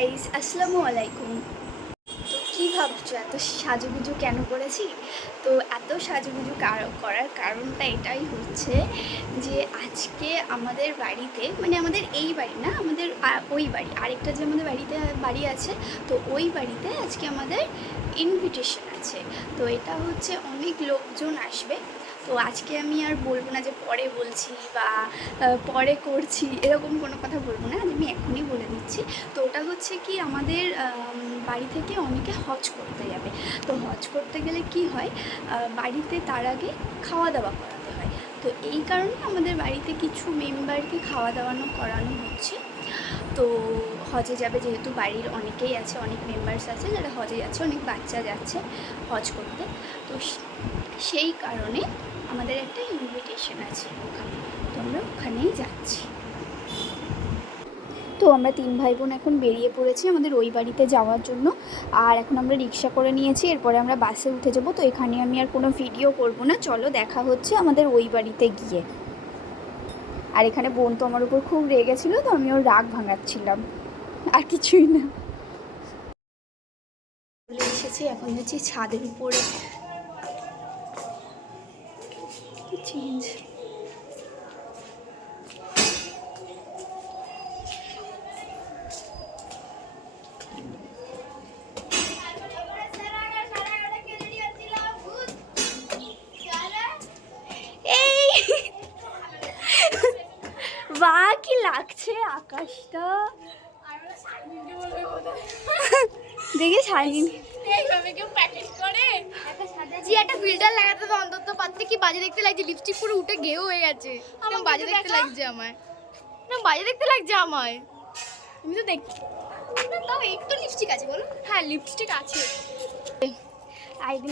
Guys আসসালামু আলাইকুম। তো কী ভাবছ? এত সাজুগুজু কেন করেছি? তো এত সাজুগুজু কার- করার কারণটা এটাই হচ্ছে যে আজকে আমাদের বাড়িতে মানে আমাদের এই বাড়ি না, আমাদের ওই বাড়ি, আরেকটা যে আমাদের বাড়িতে বাড়ি আছে, তো ওই বাড়িতে আজকে আমাদের ইনভিটেশন আছে। তো এটা হচ্ছে অনেক লোকজন আসবে তো আজকে আমি আর বলব না যে পরে বলছি বা পরে করছি, এরকম কোনো কথা বলব না। আমি এখনই বলে দিচ্ছি। তো ওটা হচ্ছে কি আমাদের বাড়ি থেকে অনেকে হজ করতে যাবে। তো হজ করতে গেলে কি হয় বাড়িতে তার আগে খাওয়া দাওয়া করাতে হয়। তো এই কারণে আমাদের বাড়িতে কিছু মেম্বারকে খাওয়া দাওয়ানো করানো হচ্ছে। তো হজে যাবে যেহেতু বাড়ির অনেকেই আছে, অনেক মেম্বার্স আছে, যারা হজে যাচ্ছে, অনেক বাচ্চা যাচ্ছে হজ করতে। তো সেই কারণে আমাদের একটা ইনভিটেশন আছে। ওখানে তো আমরা ওখানেই যাচ্ছি। তো আমরা তিন ভাই বোন এখন বেরিয়ে পড়েছি আমাদের ওই বাড়িতে যাওয়ার জন্য। আর এখন আমরা রিক্সা করে নিয়েছি, এরপরে আমরা বাসে উঠে যাব। তো এখানে আমি আর কোনো ভিডিও করব না। চলো দেখা হচ্ছে আমাদের ওই বাড়িতে গিয়ে। আর এখানে বোন তো আমার উপর খুব রেগেছিল, তো আমি ওর রাগ ভাঙাচ্ছিলাম। আর কিছুই না। এসেছি, এখন যাচ্ছি ছাদের উপরে। চেঞ্জ বা কি লাগছে আকাশটা? দেখে জি একটা ফিল্টার লাগাতে তো অন্তত কি বাজে দেখতে লাগছে? লিপস্টিক পুরো উঠে গেও হয়ে গেছে। আমার বাজে দেখতে লাগছে আমায়। না বাজে দেখতে লাগছে আমায়। আমি তো দেখ তাও একটু লিপস্টিক আছে বলো। হ্যাঁ লিপস্টিক আছে।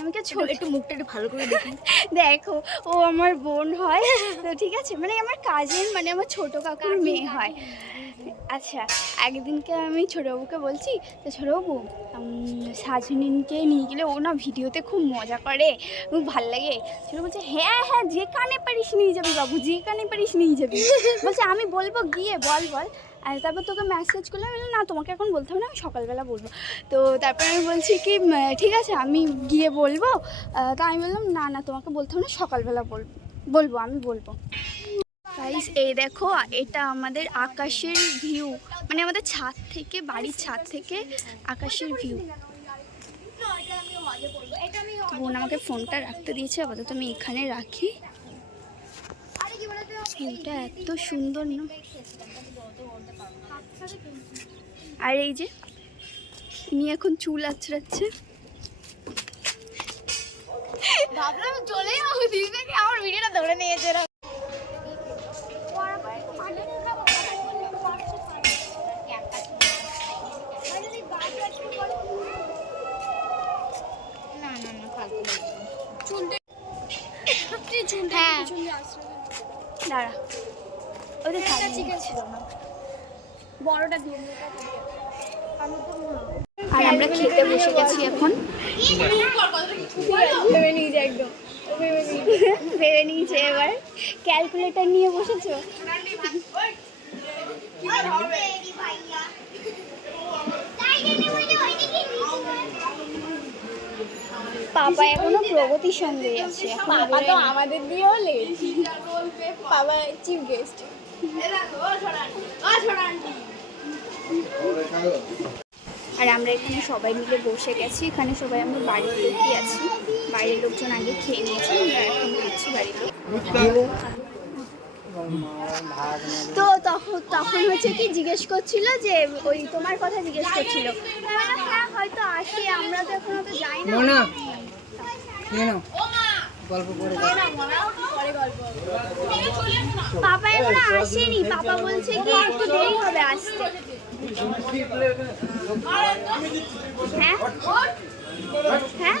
আমাকে ছোট একটু মুখটা একটু ভালো করে দেখি। দেখো ও আমার বোন হয়। তো ঠিক আছে মানে আমার কাজিন মানে আমার ছোট কাকার মেয়ে হয়। আচ্ছা একদিনকে আমি ছোটবাবুকে বলছি তো ছোটবাবু সাজনিনকে নিয়ে গেলে ও না ভিডিওতে খুব মজা করে খুব ভালো লাগে। ছোটো বলছে হ্যাঁ হ্যাঁ যে কানে পারিস নিয়ে যাবি বাবু যে কানে পারিস নিয়ে যাবি। বলছে আমি বলব গিয়ে বল বল। আর তারপর তোকে মেসেজ করলাম বললাম, না তোমাকে এখন বলতে হবে না আমি সকালবেলা বলব। তো তারপর আমি বলছি কি ঠিক আছে আমি গিয়ে বলব। তা আমি বললাম না না তোমাকে বলতে হবে না সকালবেলা বলব বলব আমি বলব। গাইস এই দেখো, এটা আমাদের আকাশের ভিউ মানে আমাদের ছাদ থেকে, বাড়ির ছাদ থেকে আকাশের ভিউ বোন আমাকে ফোনটা রাখতে দিয়েছে, আপাতত আমি এখানে রাখি। ভিউটা এত সুন্দর না। আর এই যে ইনি এখন চুল আছড়াচ্ছে। ভাবলাম চলেই যাব দিদি আমার ভিডিওটা ধরে নিয়েছে এরা না না না ফালতু হ্যাঁ। দাঁড়া। ওদের বড়টা দিয়ে আর আমরা খেতে বসে গেছি এখন। ভেবে নিয়েছে একদম। ভেবে নিয়েছে। এবার। ক্যালকুলেটর নিয়ে বসেছো? পাপা এখনও প্রগতির সঙ্গে আছে এখন বাবা তো আমাদের দিয়েও লেট বাবা চিফ গেস্ট আর আমরা এখানে সবাই মিলে বসে গেছি। এখানে সবাই আমরা বাড়ির লোকই আছি। বাইরের লোকজন আগে খেয়ে নিয়েছে আমরা এখন খাচ্ছি বাড়ির লোক তো তখন তখন হচ্ছে কি জিজ্ঞেস করছিল যে ওই তোমার কথা জিজ্ঞেস করছিল। হ্যাঁ হয়তো আসে আমরা তো এখন অত যাই না। গল্প করে পাপা এখন আসেনি। পাপা বলছে কি একটু দেরি হবে আসতে। হ্যাঁ? হ্যাঁ?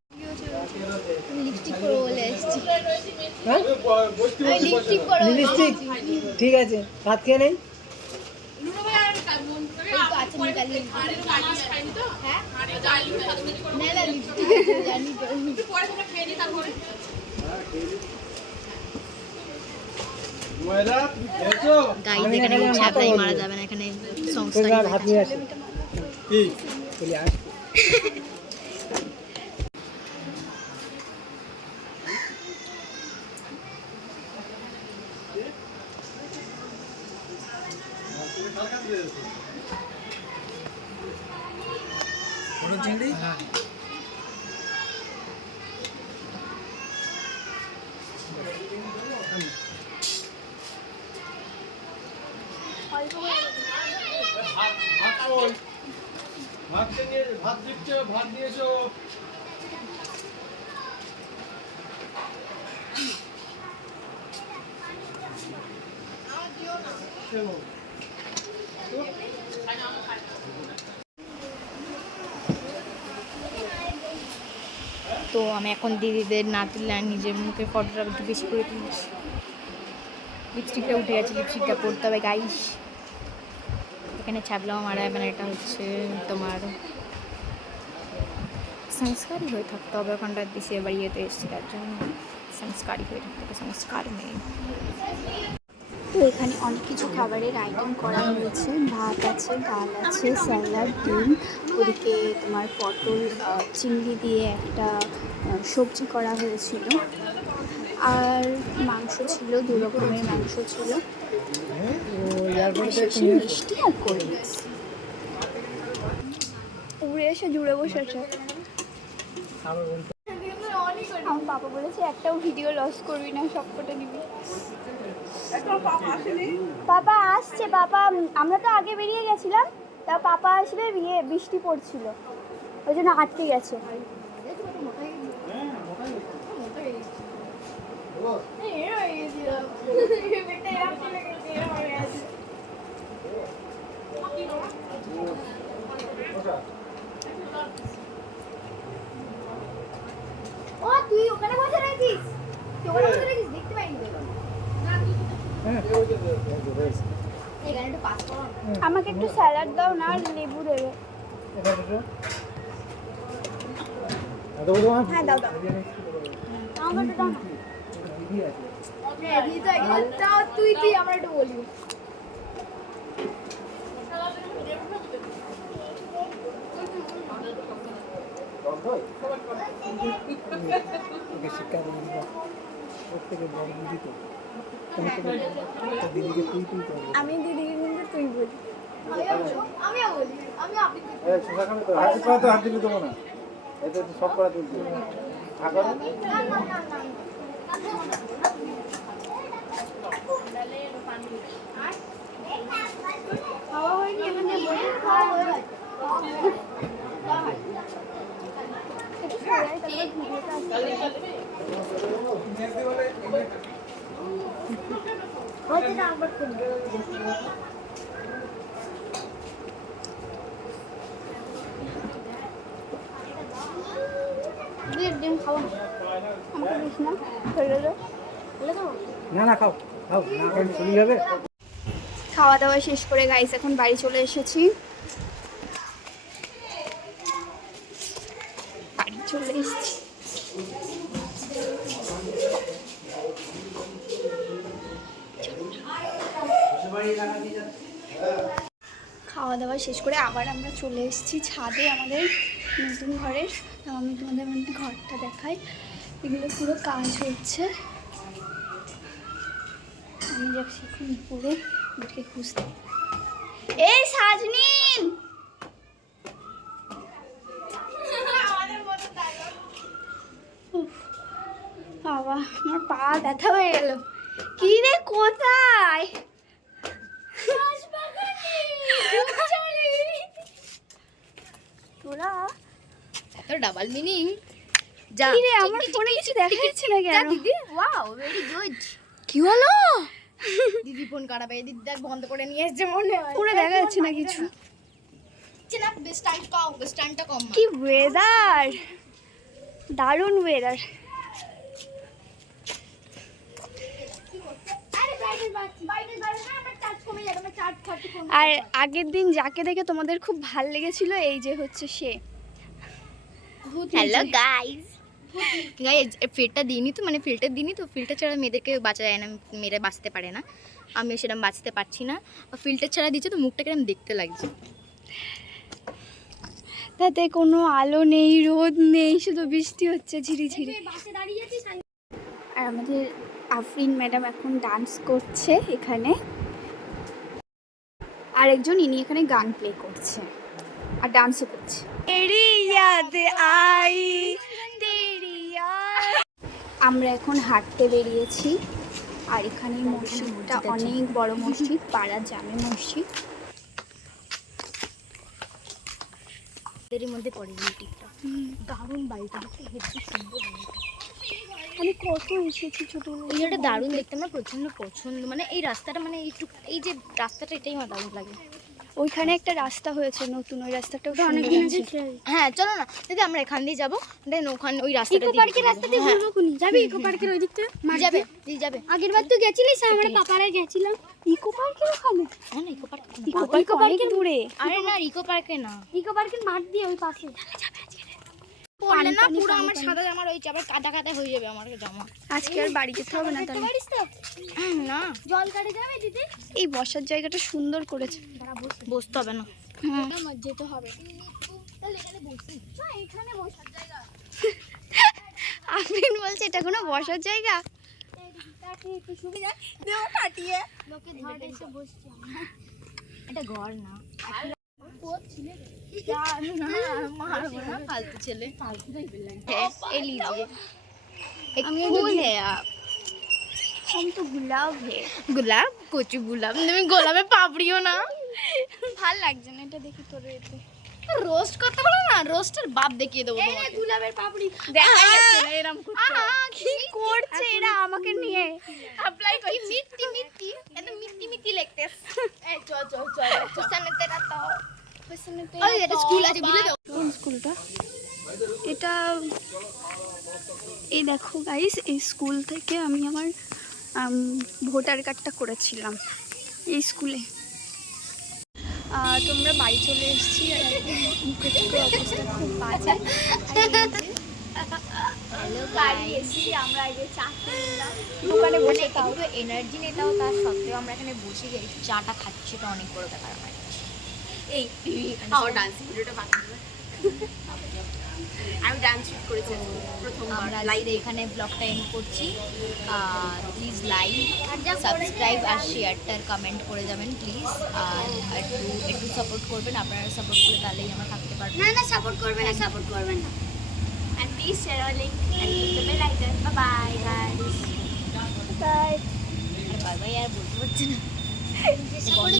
লিপস্টিক করব বলে এসেছি। হ্যাঁ? লিপস্টিক ঠিক আছে। ভাত খেয়ে নেই? হ্যাঁ? গাইজ এখানে ছাপড়াই মারা। যাবে না এখানে তোর সংস্কারই আর ভাত নিয়ে আসি কি চলে আস চিংড়ি হ্যাঁ ভাত ভাত কই ভাত নিয়ে ভাত দিচ্ছো ভাত দিয়েছ। তো আমি এখন দিদিদের না তুললে আর নিজের মুখে ফটোটা একটু বেশি করে তুলছি। লিপস্টিকটা উঠে গেছে লিপস্টিকটা পরতে হবে গাইস এখানে ছাবলাও মারা যাবে না এটা হচ্ছে তোমার সংস্কারই হয়ে থাকতে হবে। ওখানটা দেশে বাড়িয়েতে এসেছি, তার জন্য সংস্কারই হয়ে থাকতে সংস্কার নেই। তো এখানে অনেক কিছু খাবারের আইটেম করা হয়েছে। ভাত আছে, ডাল আছে, স্যালাড, ডিম। ওদিকে তোমার পটল চিংড়ি দিয়ে একটা সবজি করা হয়েছিল। আর মাংস ছিল দু রকমের মাংস ছিল। মিষ্টি আর কোল্ড ড্রিঙ্কস উড়ে এসে জুড়ে বসেছে আমার বাবা বলেছে একটাও ভিডিও লস করবি না সব কটা নিবি। পাপা আসছে পাপা আমরা তো আগে বেরিয়ে গেছিলাম তা পাপা আসবে বিয়ে বৃষ্টি পড়ছিল। ওই জন্য আটকে গেছে। ও তুই ওখানে বসে রয়েছিস তুই ওখানে বসে রয়েছিস দেখতে পাইনি তো হ্যাঁ এখানে একটু পাস করো না। আমাকে একটু স্যালাড দাও না আর লেবু দেবে। হ্যাঁ দাও দাও। আমাকে দাও না। দিদি আছে হ্যাঁ, তুই তুই আমরা একটু বলি। শিক্ষা থেকে বড় দিদি তো দিদিকে তুই তুই আমি দিদিকে কিন্তু তুই বলি। সব করা থাকা খাওয়া হয়নি, এখানে বসে। খাওয়া হয়ে গেছে একটু সরাই তারপর ভিডিওটা হচ্ছে খাওয়া দাওয়া শেষ করে গাইস এখন বাড়ি চলে এসেছি বাড়ি চলে এসেছি খাওয়া দাওয়া শেষ করে আবার আমরা চলে এসেছি ছাদে আমাদের নতুন ঘরের। আমি তোমাদের মধ্যে ঘরটা দেখাই। এগুলো পুরো কাজ হচ্ছে। আমি যাচ্ছি এখন উপরে ওদেরকে খুঁজতে। এই সাজনিন! উফ, বাবা আমার পা ব্যথা হয়ে গেল। কি রে কোথায়? তোরা এত ডাবল মিনিং যা রে আমার ফোনে কিছু দেখা যাচ্ছে না কেন? দিদি। ওয়াও ভেরি গুড কি হলো? দিদি ফোন করাবে দিদি দেখ বন্ধ করে নিয়ে এসছে মনে হয়। পুরো দেখা যাচ্ছে না কিছু। না স্ট্যান্ড কম স্ট্যান্ডটা কম। কি ওয়েদার দারুণ ওয়েদার আরে বাইরে বাইরে বাইরে আর আগের দিন যাকে দেখে তোমাদের খুব ভালো লেগেছিল এই যে হচ্ছে সে। হ্যালো গাইস গাইস ফিল্টার দিইনি তো মানে ফিল্টার দিইনি তো ফিল্টার ছাড়া মেয়েদেরকে বাঁচা যায় না মেয়েরা বাঁচতে পারে না। আমি সেরকম বাঁচতে পারছি না। ফিল্টার ছাড়া দিচ্ছে তো মুখটা কেরম দেখতে লাগছে। তাতে কোনো আলো নেই রোদ নেই শুধু বৃষ্টি হচ্ছে ঝিরিঝিরি আর আমাদের আফরিন ম্যাডাম এখন ডান্স করছে এখানে। আর একজন ইনি এখানে গান প্লে করছে আর ডান্সও করছে। আমরা এখন হাঁটতে বেরিয়েছি আর এখানে মসজিদটা অনেক বড় মসজিদ পাড়া জামে মসজিদ। এর মধ্যে পড়ে ইউটিউবটা দারুণ বাড়িটা হেভি সুন্দর বাড়িটা। আমি কত এসেছি এই জায়গাটা দারুণ দেখতে আমার প্রচণ্ড পছন্দ। মানে এই রাস্তাটা মানে এইটুক এই যে রাস্তাটা এটাই আমার দারুণ লাগে। ওইখানে একটা রাস্তা হয়েছে নতুন ওই রাস্তাটাও অনেকদিন হ্যাঁ চলো না দিদি আমরা এখান দিয়ে যাব। দেন ওখানে ওই রাস্তাটা ইকো পার্কের রাস্তা দিয়ে ঘুরবো খুনি। যাবি ইকো পার্কের ওই দিকটা যাবে দিদি যাবে। আগের বার তো গেছিলিস আমরা পাপারা গেছিলাম। ইকো পার্কের ওখানে? হ্যাঁ না ইকো পার্ক ইকো পার্ক দূরে। আরে না ইকো পার্কে না। ইকো পার্কের মাঠ দিয়ে ওই পাশে। পড়লে না পুরো আমার সাদা জামা রয়েছে আবার কাদা কাদা হয়ে যাবে আমার জামা। আজকে আর বাড়ি যেতে হবে না তাহলে। না। জল কাটে যাবে দিদি? এই বসার জায়গাটা সুন্দর করেছে। বসতে হবে না। যেতে হবে। আফরিন বলছে এটা কোনো বসার জায়গা। এটা ঘর না। কোচ ছিলে मारो ना फालतू चले ये लीजिए एक फूल है आप हम तो गुलाब है गुलाब कुछ गुलाब তুমি গোলাপে পাপড়িও না ভাল লাগছে না এটা দেখি তোর এতে রোস্ট করতে বলো না রোস্টের বাপ দেখিয়ে দেবো তোমাকে গুলাবের পাপড়ি দেখা যাচ্ছে না এরকম কি করছে এরা আমাকে নিয়ে अप्लाई করি মিষ্টি মিষ্টি এত মিষ্টি মিষ্টি লাগতে এই চল চল চল হুসেন তেরা তো পেছনে তো ওই এটা স্কুল আছে বুঝলে তো কোন স্কুলটা? এটা এই দেখো গাইস এই স্কুল থেকে আমি আমার ভোটার কার্ডটা করেছিলাম এই স্কুলে। আহ, তোমরা বাড়ি চলে এসেছি অবস্থা খুব বাজে। আমরা আগে চা দোকানে বসে তাও। একটু এনার্জি নেতাও তার সত্ত্বেও আমরা এখানে বসে গিয়ে চাটা খাচ্ছি সেটা অনেক বড় ব্যাপার আমার। এই আমার ডান্স ভিডিওটা বানাবো আমি ডান্স শুট করেছি প্রথমবার এখানে ব্লগটা এন্ড করছি। প্লিজ লাইক সাবস্ক্রাইব আর শেয়ারটার কমেন্ট করে যাবেন প্লিজ আর একটু একটু সাপোর্ট করবেন আপনারা সাপোর্ট করে তাহলেই আমরা থাকতে পারব। না না সাপোর্ট করবে না সাপোর্ট করবেন না। And please share our link and click the bell icon. Bye bye guys. তাই আর আর বলতে পারছি না।